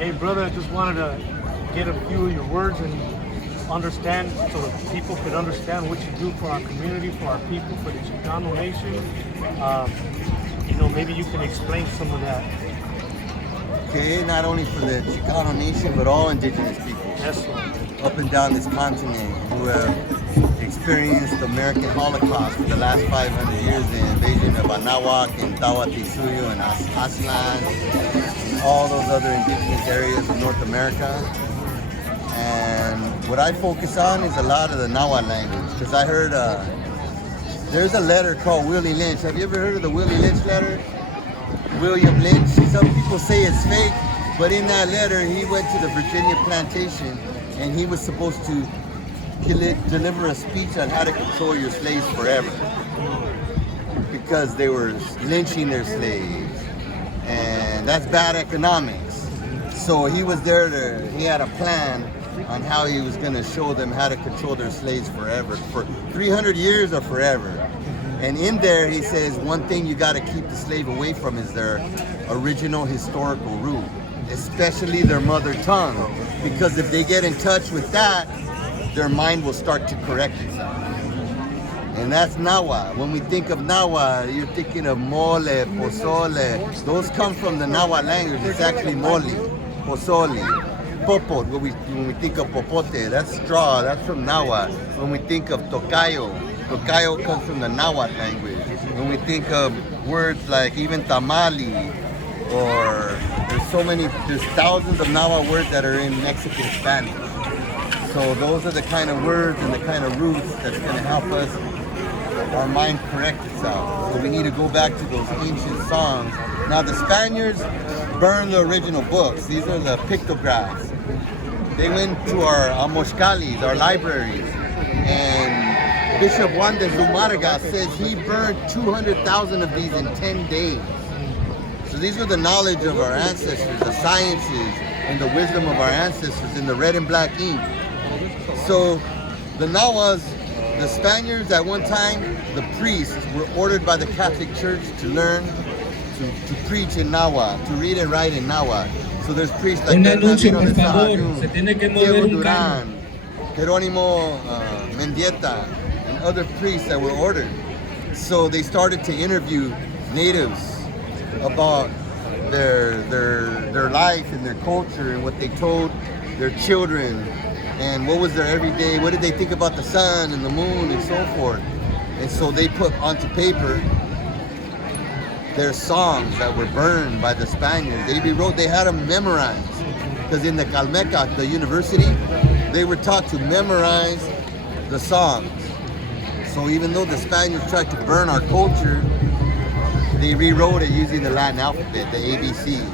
Hey, brother, I just wanted to get a few of your words and understand so that people could understand what you do for our community, for our people, for the Xicano nation. Maybe you can explain some of that. Okay, not only for the Xicano nation, but all indigenous peoples Yes, sir. up and down this continent who have experienced the American Holocaust for the last 500 years, the invasion of Anahuac and Tahuantinsuyo and Aslan, and all those other indigenous areas of North America. And what I focus on is a lot of the Nahuatl language, because I heard there's a letter called Willie Lynch. Have you ever heard of the Willie Lynch letter? William Lynch. Some people say it's fake, but in that letter, he went to the Virginia plantation and he was supposed to deliver a speech on how to control your slaves forever, because they were lynching their slaves, and that's bad economics. So he was there he had a plan on how he was going to show them how to control their slaves forever, for 300 years or forever. And in there he says one thing you got to keep the slave away from is their original historical root, especially their mother tongue, because if they get in touch with that, their mind will start to correct itself. And that's Nahuatl. When we think of Nahuatl, you're thinking of mole, pozole. Those come from the Nahuatl language. It's actually mole, pozole, popot. When we think of popote, that's straw. That's from Nahuatl. When we think of tocayo, tocayo comes from the Nahuatl language. When we think of words like even tamale, or there's thousands of Nahuatl words that are in Mexican Spanish. So those are the kind of words and the kind of roots that's going to help us, our mind correct itself. So we need to go back to those ancient songs. Now the Spaniards burned the original books. These are the pictographs. They went to our amoshkalis, our libraries, and Bishop Juan de Zumárraga says he burned 200,000 of these in 10 days. So these were the knowledge of our ancestors, the sciences and the wisdom of our ancestors in the red and black ink. So the Nahuatls, the Spaniards at one time, the priests were ordered by the Catholic Church to learn to preach in Nahuatl, to read and write in Nahuatl. So there's priests like Diego Duran, Jerónimo Mendieta, and other priests that were ordered. So they started to interview natives about their life and their culture and what they told their children, and what was their everyday, what did they think about the sun and the moon and so forth. And so they put onto paper their songs that were burned by the Spaniards. They had them memorized, because in the Calmecac, the university, they were taught to memorize the songs. So even though the Spaniards tried to burn our culture, they rewrote it using the Latin alphabet, the ABCs.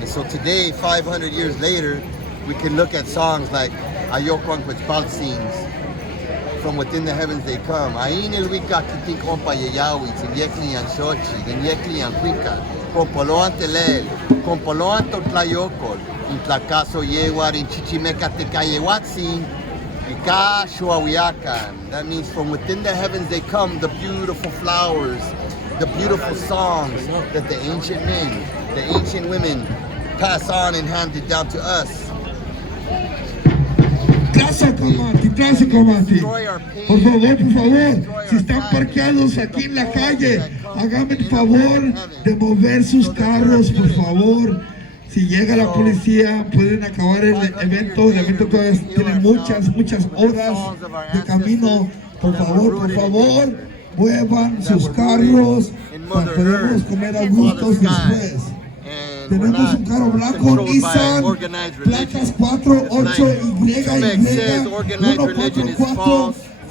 And so today, 500 years later, we can look at songs like Ayocuan Quetzal sings, "From within the heavens they come." Ain el wika kitin kompa yeyawi, tziyekli an xochi, genyekli an huica, compoloan telel, compoloan totlayocol, intlacaso yewar in chichimeca tecayehuatzin, ika shuawiacan. That means from within the heavens they come, the beautiful flowers, the beautiful songs that the ancient men, the ancient women pass on and handed down to us. Gracias, Comati. Por favor, si están parqueados aquí en la calle, háganme el favor de mover sus carros, por favor. Si llega la policía, pueden acabar el evento. El evento todavía tiene muchas horas de camino. Por favor, muevan sus carros para podernos comer a gustos después. Tenemos un carro blanco Nissan, placas 48YY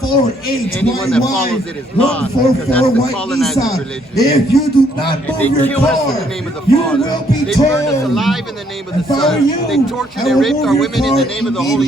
1444HYY. If you do not move your car, you will be told. They burned us alive in the name of the sun. They tortured and raped our women in the name of the Holy